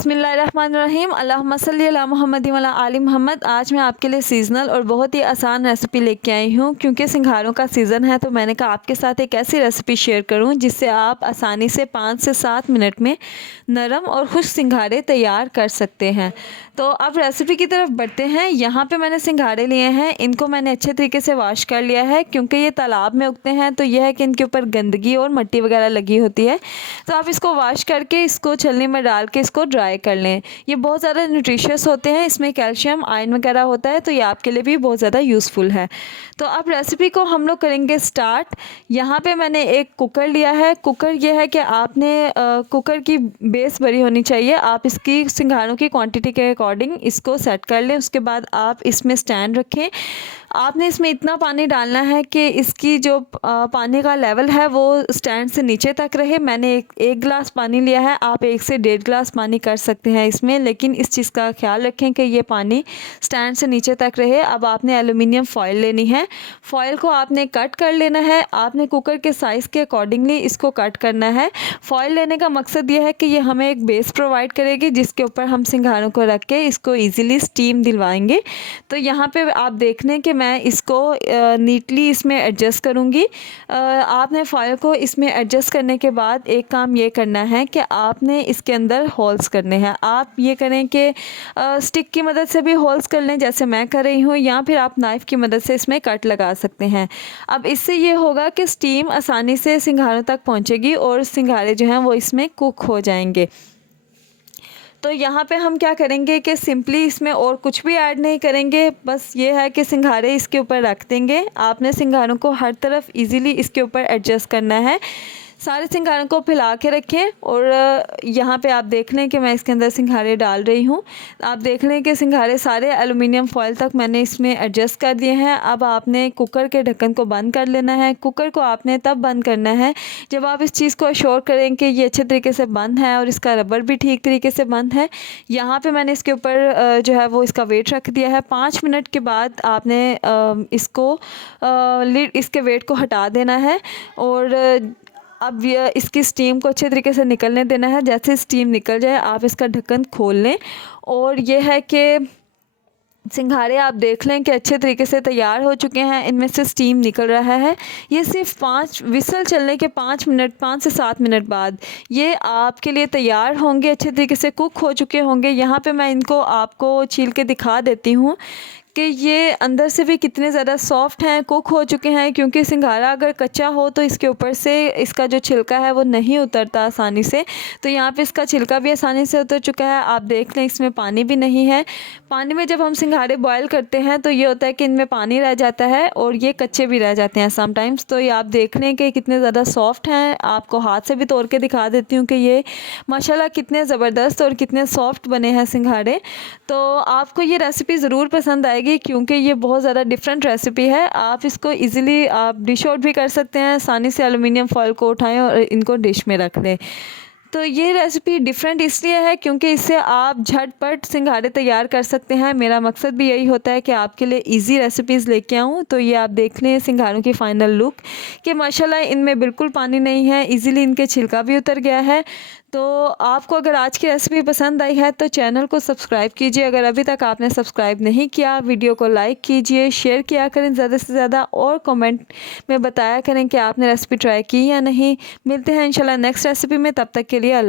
बिस्मिल्लाहिर्रहमानिर्रहीम अल्लाहुम्मा सल्ली अला मुहम्मदिन व अला आलि मुहम्मद। आज मैं आपके लिए सीज़नल और बहुत ही आसान रेसिपी लेके आई हूँ। क्योंकि सिंघारों का सीज़न है तो मैंने कहा आपके साथ एक ऐसी रेसिपी शेयर करूँ जिससे आप आसानी से 5 से 7 मिनट में नरम और खुश सिंघारे तैयार कर सकते हैं। तो अब रेसिपी की तरफ बढ़ते हैं। यहाँ पे मैंने सिंघारे लिए हैं, इनको मैंने अच्छे तरीके से वॉश कर लिया है। क्योंकि ये तालाब में उगते हैं तो यह है कि इनके ऊपर गंदगी और मिट्टी वगैरह लगी होती है। तो आप इसको वॉश करके इसको छलनी में डाल के इसको ड्राई कर लें। ये बहुत ज़्यादा न्यूट्रिशियस होते हैं, इसमें कैल्शियम आयरन वगैरह होता है, तो ये आपके लिए भी बहुत ज़्यादा यूज़फुल है। तो अब रेसिपी को हम लोग करेंगे स्टार्ट। यहाँ पे मैंने एक कुकर लिया है। कुकर ये है कि आपने कुकर की बेस बड़ी होनी चाहिए। आप इसकी सिंघारों की क्वांटिटी के अकॉर्डिंग इसको सेट कर लें। उसके बाद आप इसमें स्टैंड रखें। आपने इसमें इतना पानी डालना है कि इसकी जो पानी का लेवल है वो स्टैंड से नीचे तक रहे। मैंने एक गिलास पानी लिया है, आप 1 से 1.5 गिलास पानी कर सकते हैं इसमें, लेकिन इस चीज़ का ख्याल रखें कि ये पानी स्टैंड से नीचे तक रहे। अब आपने एलुमिनियम फॉयल लेनी है। फॉयल को आपने कट कर लेना है। आपने कुकर के साइज़ के अकॉर्डिंगली इसको कट करना है। फॉयल लेने का मकसद ये है कि ये हमें एक बेस प्रोवाइड करेगी जिसके ऊपर हम सिंघारों को रख के इसको ईज़िली स्टीम दिलवाएंगे। तो यहाँ पे आप देख लें कि मैं इसको नीटली इसमें एडजस्ट करूँगी। आपने फॉयल को इसमें एडजस्ट करने के बाद एक काम ये करना है कि आपने इसके अंदर होल्स करने हैं। आप ये करें कि स्टिक की मदद से भी होल्स कर लें जैसे मैं कर रही हूँ, या फिर आप नाइफ़ की मदद से इसमें कट लगा सकते हैं। अब इससे ये होगा कि स्टीम आसानी से सिंघारों तक पहुँचेगी और सिंघारे जो हैं वो इसमें कुक हो जाएंगे। तो यहाँ पे हम क्या करेंगे कि सिंपली इसमें और कुछ भी ऐड नहीं करेंगे, बस ये है कि सिंघारे इसके ऊपर रख देंगे। आपने सिंघारों को हर तरफ इजीली इसके ऊपर एडजस्ट करना है। सारे सिंघारों को फैला के रखें और यहाँ पे आप देख लें कि मैं इसके अंदर सिंघारे डाल रही हूँ। आप देख लें कि सिंघारे सारे एलुमिनियम फॉयल तक मैंने इसमें एडजस्ट कर दिए हैं। अब आपने कुकर के ढक्कन को बंद कर लेना है। कुकर को आपने तब बंद करना है जब आप इस चीज़ को अश्योर करें कि ये अच्छे तरीके से बंद है और इसका रबर भी ठीक तरीके से बंद है। यहाँ पर मैंने इसके ऊपर जो है वो इसका वेट रख दिया है। 5 मिनट के बाद आपने इसको लिड इसके वेट को हटा देना है और अब इसकी स्टीम को अच्छे तरीके से निकलने देना है। जैसे स्टीम निकल जाए आप इसका ढक्कन खोल लें और ये है कि सिंघारे आप देख लें कि अच्छे तरीके से तैयार हो चुके हैं। इनमें से स्टीम निकल रहा है। ये सिर्फ 5 विसल चलने के 5 से 7 मिनट बाद ये आपके लिए तैयार होंगे, अच्छे तरीके से कुक हो चुके होंगे। यहाँ पे मैं इनको आपको छील के दिखा देती हूँ कि ये अंदर से भी कितने ज़्यादा सॉफ्ट हैं, कुक हो चुके हैं। क्योंकि सिंघारा अगर कच्चा हो तो इसके ऊपर से इसका जो छिलका है वो नहीं उतरता आसानी से, तो यहाँ पे इसका छिलका भी आसानी से उतर चुका है। आप देख लें इसमें पानी भी नहीं है। पानी में जब हम सिंघारे बॉयल करते हैं तो ये होता है कि इनमें पानी रह जाता है और ये कच्चे भी रह जाते हैं समटाइम्स। तो ये आप देख लें कि कितने ज़्यादा सॉफ्ट हैं। आपको हाथ से भी तोड़ के दिखा देती हूँ कि ये माशाल्लाह कितने ज़बरदस्त और कितने सॉफ्ट बने हैं सिंघारे। तो आपको ये रेसिपी ज़रूर पसंद आएगी क्योंकि ये बहुत ज़्यादा डिफरेंट रेसिपी है। आप इसको इजीली आप डिश आउट भी कर सकते हैं। आसानी से एलुमिनियम फॉयल को उठाएं और इनको डिश में रख लें। तो ये रेसिपी डिफरेंट इसलिए है क्योंकि इससे आप झटपट सिंघारे तैयार कर सकते हैं। मेरा मकसद भी यही होता है कि आपके लिए इजी रेसिपीज़ लेके आऊँ। तो ये आप देख लें सिंघारों की फ़ाइनल लुक कि माशाल्लाह इनमें बिल्कुल पानी नहीं है, इजीली इनके छिलका भी उतर गया है। तो आपको अगर आज की रेसिपी पसंद आई है तो चैनल को सब्सक्राइब कीजिए। अगर अभी तक आपने सब्सक्राइब नहीं किया, वीडियो को लाइक कीजिए, शेयर किया करें ज़्यादा से ज़्यादा और कमेंट में बताया करें कि आपने रेसिपी ट्राई की या नहीं। मिलते हैं इंशाल्लाह नेक्स्ट रेसिपी में, तब तक के लिए अल्लाह।